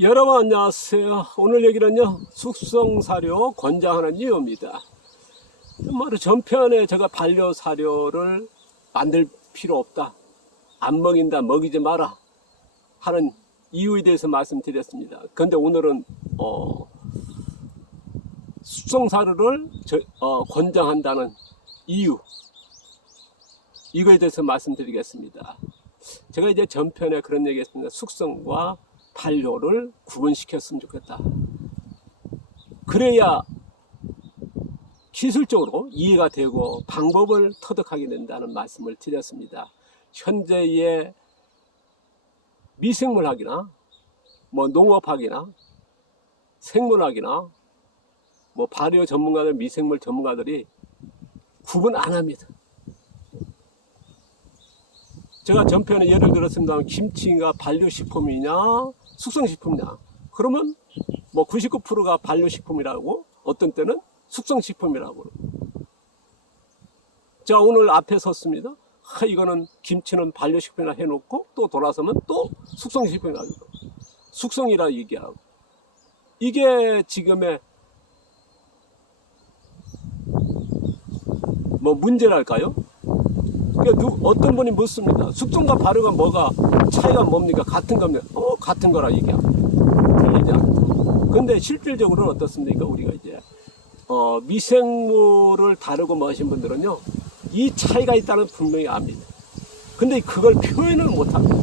여러분 안녕하세요. 오늘 얘기는요 숙성사료 권장하는 이유입니다. 전편에 제가 반려사료를 만들 필요 없다, 안 먹인다, 먹이지 마라 하는 이유에 대해서 말씀드렸습니다. 그런데 오늘은 숙성사료를 권장한다는 이유, 이거에 대해서 말씀드리겠습니다. 제가 이제 전편에 그런 얘기 했습니다. 숙성과 반려를 구분시켰으면 좋겠다. 그래야 기술적으로 이해가 되고 방법을 터득하게 된다는 말씀을 드렸습니다. 현재의 미생물학이나 농업학이나 생물학이나 발효 전문가들, 미생물 전문가들이 구분 안 합니다. 제가 전편에 예를 들었습니다. 김치가 반려식품이냐 숙성식품이냐, 그러면 99%가 반려식품이라고, 어떤 때는 숙성식품이라고. 자, 오늘 앞에 섰습니다. 이거는 김치는 반려식품이라 해놓고 또 돌아서면 또 숙성식품이라고, 숙성이라 얘기하고. 이게 지금의 문제랄까요? 그러니까 어떤 분이 묻습니다. 숙성과 발효가 뭐가 차이가 뭡니까? 같은 겁니다. 같은 거라 얘기하고 틀리지 않다. 근데 실질적으로는 어떻습니까? 우리가 이제 미생물을 다루고 하신 분들은요, 이 차이가 있다는 분명히 압니다. 근데 그걸 표현을 못합니다.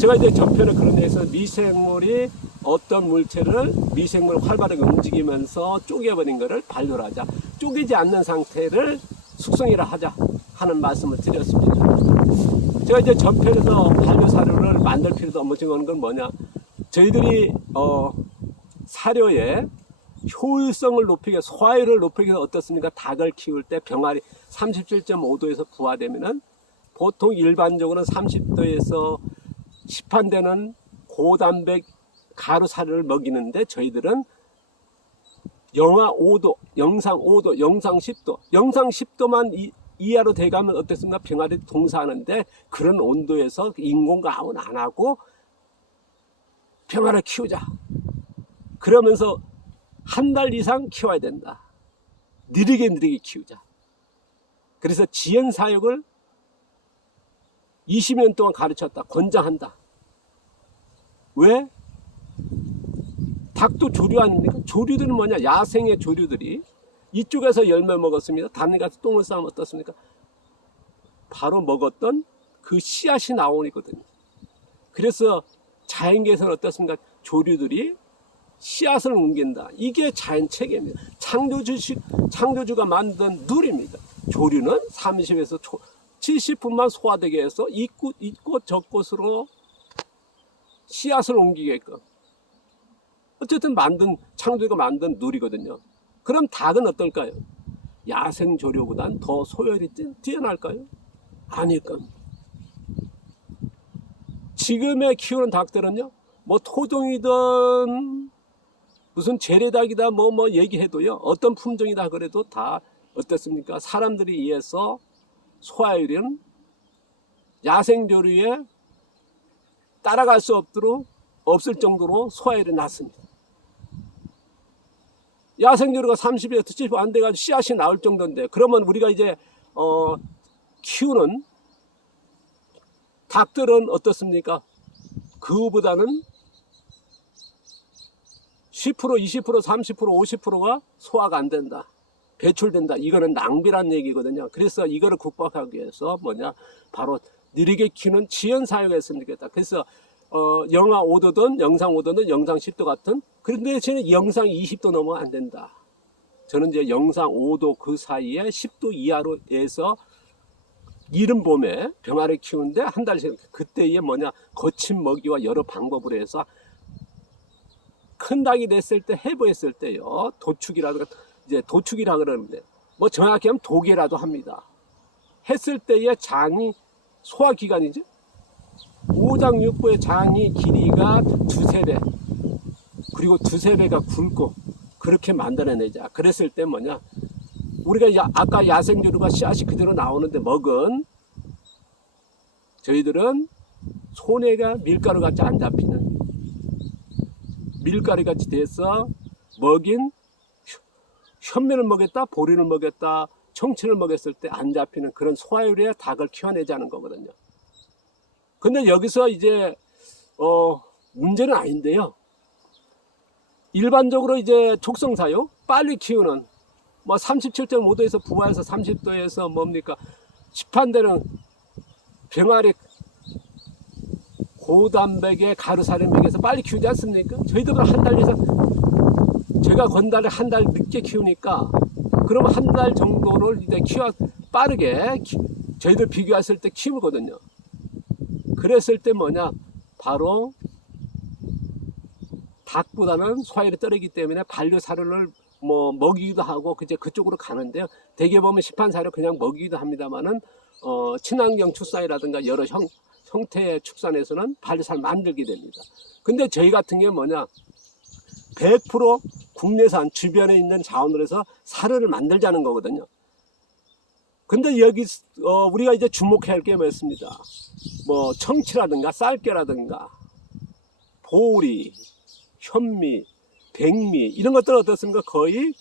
제가 이제 전편에 그런 데에서 미생물이 어떤 물체를 미생물을 활발하게 움직이면서 쪼개버린 것을 반려를 하자, 쪼개지 않는 상태를 숙성이라 하자 하는 말씀을 드렸습니다. 제가 이제 전편에서 반려사료를 만들 필요도 없는 건 뭐냐, 저희들이 사료의 효율성을 높이게, 소화율을 높이기 위해서 어떻습니까? 닭을 키울 때 병아리 37.5도에서 부화되면은 보통 일반적으로는 30도에서 시판되는 고단백 가루 사료를 먹이는데, 저희들은 영하 5도, 영상 5도, 영상 10도, 영상 10도만 이하로 돼가면 어떻습니까? 병아리 동사하는데, 그런 온도에서 인공가압은 안 하고 병아리를 키우자. 그러면서 한 달 이상 키워야 된다. 느리게 키우자. 그래서 지연사육을 20년 동안 가르쳤다. 권장한다. 왜? 닭도 조류 아닙니까? 조류들은 뭐냐? 야생의 조류들이 이쪽에서 열매 먹었습니다. 다른 데 가서 똥을 싸면 어떻습니까? 바로 먹었던 그 씨앗이 나오거든요. 그래서 자연계에서는 어떻습니까? 조류들이 씨앗을 옮긴다. 이게 자연 체계입니다. 창조주가 만든 룰입니다. 조류는 30에서 70분만 소화되게 해서 이곳 저곳으로 씨앗을 옮기게끔, 어쨌든 창조주가 만든 룰이거든요. 그럼 닭은 어떨까요? 야생 조류보단 더 소열이 뛰어날까요? 아닐 겁니다. 지금의 키우는 닭들은요, 토종이든 무슨 재래닭이다 얘기해도요, 어떤 품종이다 그래도 다 어떻습니까? 사람들이 의해서 소화율은 야생 조류에 따라갈 수 없을 정도로 소화율이 낮습니다. 야생 조류가 30에서 70 안 돼가지고 씨앗이 나올 정도인데, 그러면 우리가 이제 키우는 닭들은 어떻습니까? 그거보다는 10%, 20%, 30%, 50%가 소화가 안 된다, 배출된다. 이거는 낭비란 얘기거든요. 그래서 이거를 극복하기 위해서 바로 느리게 키우는 지연사육을 했으면 좋겠다. 그래서 영하 5도든 영상 5도든 영상 10도 같은, 그런데 저는 영상 20도 넘으면 안 된다. 저는 이제 영상 5도 그 사이에 10도 이하로 해서 이른 봄에 병아리 키우는데 한 달씩, 그때에 거친 먹이와 여러 방법으로 해서 큰 닭이 됐을 때, 해부했을 때요, 도축이라 그러는데, 정확히 하면 도계라도 합니다. 했을 때의 장이, 소화기관이죠. 5장 6부의 장이 길이가 2~3배, 그리고 2~3배가 굵고, 그렇게 만들어내자. 그랬을 때 우리가 아까 야생조류가 씨앗이 그대로 나오는데 먹은 저희들은 손에가 밀가루 같이 안 잡히는, 밀가루 같이 돼서 먹인, 현미를 먹였다, 보리를 먹였다, 청춘을 먹였을 때 안 잡히는 그런 소화율의 닭을 키워내자는 거거든요. 근데 여기서 이제 문제는 아닌데요. 일반적으로 이제 족성사육 빨리 키우는 뭐 37.5도에서 부화해서 30도에서 뭡니까 시판되는 병아리 고단백의 가루사료 먹여서 빨리 키우지 않습니까? 저희들은 한 달 이상, 제가 건달을 한 달 늦게 키우니까 그러면 한 달 정도를 이제 빠르게 저희들 비교했을 때 키우거든요. 그랬을 때 뭐냐, 바로 닭보다는 소화율이 떨어지기 때문에 반려 사료를 뭐 먹이기도 하고 이제 그쪽으로 가는데요. 대개 보면 시판 사료 그냥 먹이기도 합니다만은 친환경 축산이라든가 여러 형태의 축산에서는 반려사를 만들게 됩니다. 근데 저희 같은 게 뭐냐, 100% 국내산 주변에 있는 자원으로 해서 사료를 만들자는 거거든요. 근데 여기 우리가 이제 주목해야 할 게 뭐였습니다. 뭐 청치라든가 쌀깨라든가 보리, 현미, 백미 이런 것들은 어떻습니까? 거의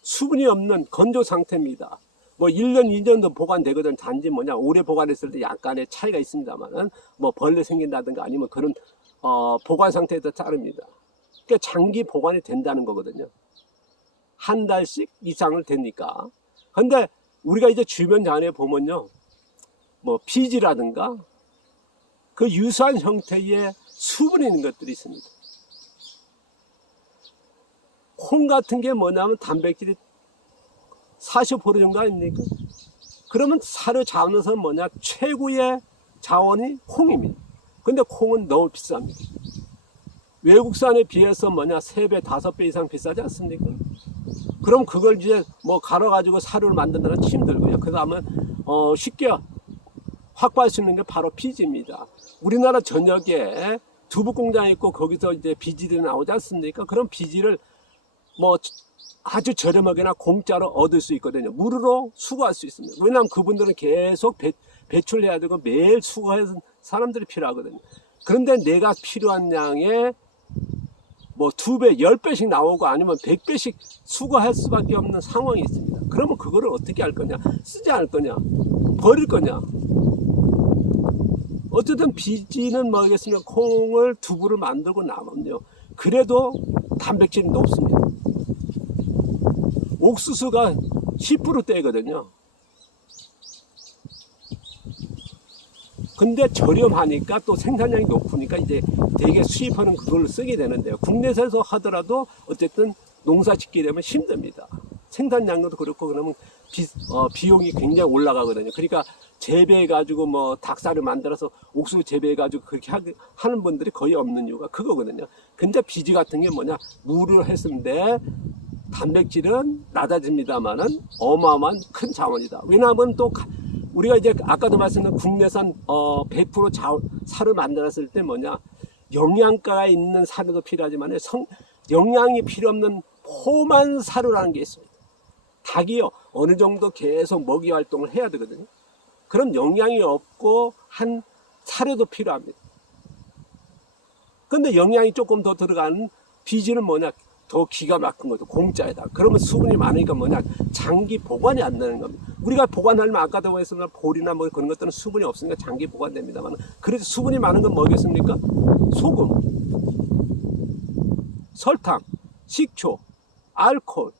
수분이 없는 건조 상태입니다. 뭐 1년, 2년도 보관되거든. 단지 뭐냐, 오래 보관했을 때 약간의 차이가 있습니다만은 뭐 벌레 생긴다든가 아니면 그런 보관 상태에서 자릅니다. 그러니까 장기 보관이 된다는 거거든요. 한 달씩 이상을 되니까. 근데 우리가 이제 주변 자원에 보면요, 뭐 비지라든가 그 유사한 형태의 수분이 있는 것들이 있습니다. 콩 같은 게 뭐냐면 단백질이 40% 정도 아닙니까? 그러면 사료 자원에서는 뭐냐, 최고의 자원이 콩입니다. 근데 콩은 너무 비쌉니다. 외국산에 비해서 뭐냐 3배, 5배 이상 비싸지 않습니까? 그럼 그걸 이제 뭐 갈아가지고 사료를 만든다는 건 힘들고요. 그 다음에 쉽게 확보할 수 있는 게 바로 비지입니다. 우리나라 전역에 두부 공장이 있고 거기서 이제 비지들이 나오지 않습니까? 그럼 비지를 뭐 아주 저렴하게나 공짜로 얻을 수 있거든요. 무료로 수거할 수 있습니다. 왜냐하면 그분들은 계속 배출해야 되고 매일 수거하는 사람들이 필요하거든요. 그런데 내가 필요한 양의 뭐 2배, 10배씩 나오고 아니면 100배씩 수거할 수밖에 없는 상황이 있습니다. 그러면 그거를 어떻게 할 거냐? 쓰지 않을 거냐? 버릴 거냐? 어쨌든 비지는 뭐겠습니까? 콩을 두부를 만들고 나면요, 그래도 단백질이 높습니다. 옥수수가 10%대거든요. 근데 저렴하니까 또 생산량이 높으니까 이제 대개 수입하는 그걸로 쓰게 되는데요. 국내에서 하더라도 어쨌든 농사 짓게 되면 힘듭니다. 생산량도 그렇고 그러면 비용이 굉장히 올라가거든요. 그러니까 재배해가지고 뭐 닭살을 만들어서 옥수수 재배해가지고 그렇게 하는 분들이 거의 없는 이유가 그거거든요. 근데 비지 같은 게 뭐냐, 물을 했는데 단백질은 낮아집니다만은 어마어마한 큰 자원이다. 왜냐하면 또 우리가 이제 아까도 말씀드린 국내산 100% 사료 만들었을 때 뭐냐, 영양가가 있는 사료도 필요하지만 영양이 필요 없는 포만 사료라는 게 있습니다. 닭이요 어느 정도 계속 먹이 활동을 해야 되거든요. 그럼 영양이 없고 한 사료도 필요합니다. 근데 영양이 조금 더 들어가는 비지는 뭐냐, 더 기가 막힌 것도 공짜에다. 그러면 수분이 많으니까 뭐냐, 장기 보관이 안 되는 겁니다. 우리가 보관하려면 아까도 했습니다. 보리나 뭐 그런 것들은 수분이 없으니까 장기 보관됩니다만, 그래서 수분이 많은 건 뭐겠습니까? 소금, 설탕, 식초, 알코올,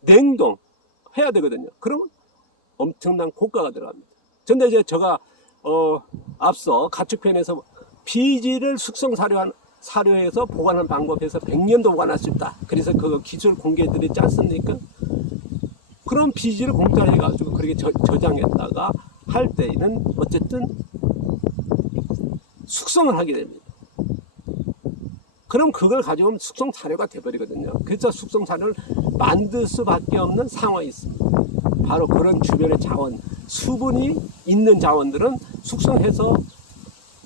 냉동 해야 되거든요. 그러면 엄청난 고가가 들어갑니다. 근데 이제 제가 앞서 가축편에서 비지를 숙성 사료해서 보관한 방법에서 100년도 보관할 수 있다. 그래서 그 기술 공개해드리지 않습니까? 그럼 비지를 공짜로 해가지고 그렇게 저장했다가 할 때는 어쨌든 숙성을 하게 됩니다. 그럼 그걸 가지고 숙성 사료가 돼버리거든요. 그래서 숙성 사료를 만들 수밖에 없는 상황이 있습니다. 바로 그런 주변의 자원, 수분이 있는 자원들은 숙성해서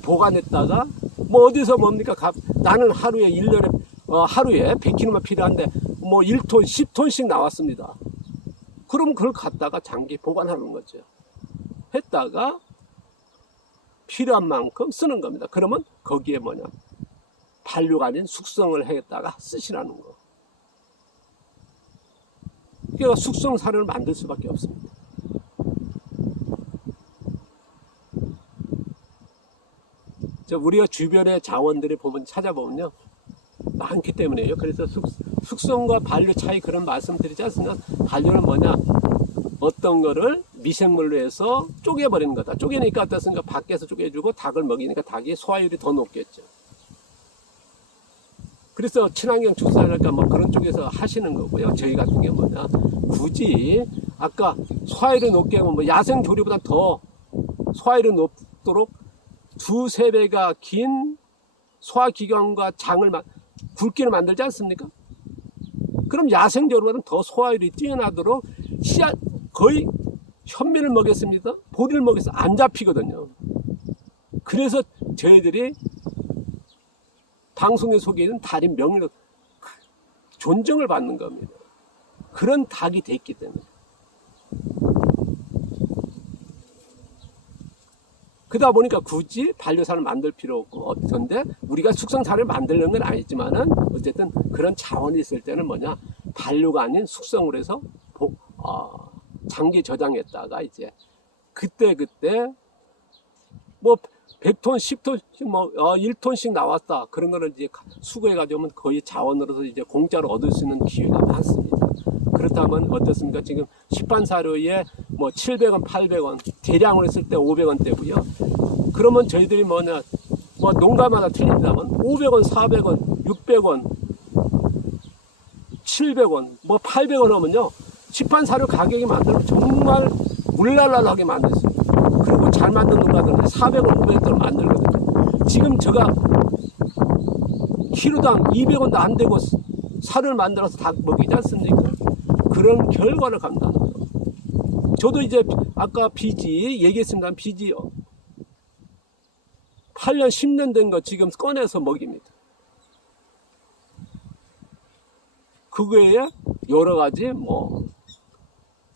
보관했다가 뭐 어디서 뭡니까? 나는 하루에 1년에 하루에 100kg만 필요한데 뭐 1톤, 10톤씩 나왔습니다. 그럼 그걸 갖다가 장기 보관하는 거죠. 했다가 필요한 만큼 쓰는 겁니다. 그러면 거기에 뭐냐, 반려가 아닌 숙성을 해다가 쓰시라는 거. 그러니까 숙성 사료를 만들 수밖에 없습니다. 우리가 주변의 자원들이 보면 찾아보면요, 많기 때문에요. 그래서 숙성과 반려 차이 그런 말씀 드리지 않습니까? 반려는 뭐냐, 어떤 거를 미생물로 해서 쪼개버리는 거다. 쪼개니까 어떻습니까? 밖에서 쪼개주고 닭을 먹이니까 닭이 소화율이 더 높겠죠. 그래서 친환경 축산이랄까 뭐 그런 쪽에서 하시는 거고요. 저희 같은 경우 뭐냐, 굳이 아까 소화율이 높게 하면 뭐 야생 조리보다 더 소화율이 높도록 2~3배가 긴 소화기관과 장을 굵기를 만들지 않습니까? 그럼 야생 조리보다는 더 소화율이 뛰어나도록 씨앗 거의 현미를 먹였습니다. 보리를 먹여서 안 잡히거든요. 그래서 저희들이 방송에 소개해준 닭이 명예로 존중을 받는 겁니다. 그런 닭이 됐기 때문에. 그러다 보니까 굳이 반려사를 만들 필요 없고, 그런데 우리가 숙성사를 만들려는 건 아니지만은 어쨌든 그런 자원이 있을 때는 뭐냐, 반려가 아닌 숙성을 해서 장기 저장했다가 이제 그때 뭐 100톤, 10톤, 뭐 1톤씩 나왔다. 그런 거를 이제 수거해 가지고는 거의 자원으로서 이제 공짜로 얻을 수 있는 기회가 많습니다. 그렇다면 어떻습니까? 지금 시판 사료에 뭐 700원, 800원, 대량으로 했을 때 500원대고요. 그러면 저희들이 뭐냐, 뭐 농가마다 틀린다면 500원, 400원, 600원, 700원, 뭐 800원 하면요, 시판 사료 가격이 만들면 정말 물랄랄하게 만들었어요. 그리고 잘 만든 농가들은 400원, 500원대로 만들거든요. 지금 제가 키로당 200원도 안 되고 사료를 만들어서 닭 먹이지 않습니까? 그런 결과를 감당하는 거예요. 저도 이제 아까 비지 얘기했습니다. 비지 8년, 10년 된 거 지금 꺼내서 먹입니다. 그거에 여러 가지 뭐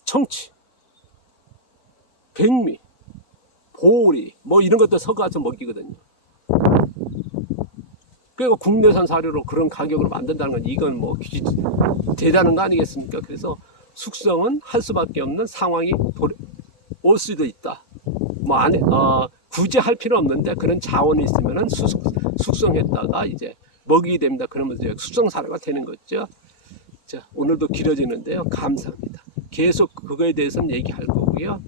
청치, 백미, 보리 뭐 이런 것도 섞어서 먹이거든요. 그리고 국내산 사료로 그런 가격으로 만든다는 건 이건 뭐 대단한 거 아니겠습니까? 그래서 숙성은 할 수밖에 없는 상황이 올 수도 있다. 뭐 굳이 할 필요 없는데 그런 자원이 있으면은 숙성했다가 이제 먹이게 됩니다. 그러면 이제 숙성 사료가 되는 거죠. 자, 오늘도 길어지는데요. 감사합니다. 계속 그거에 대해서는 얘기할 거고요.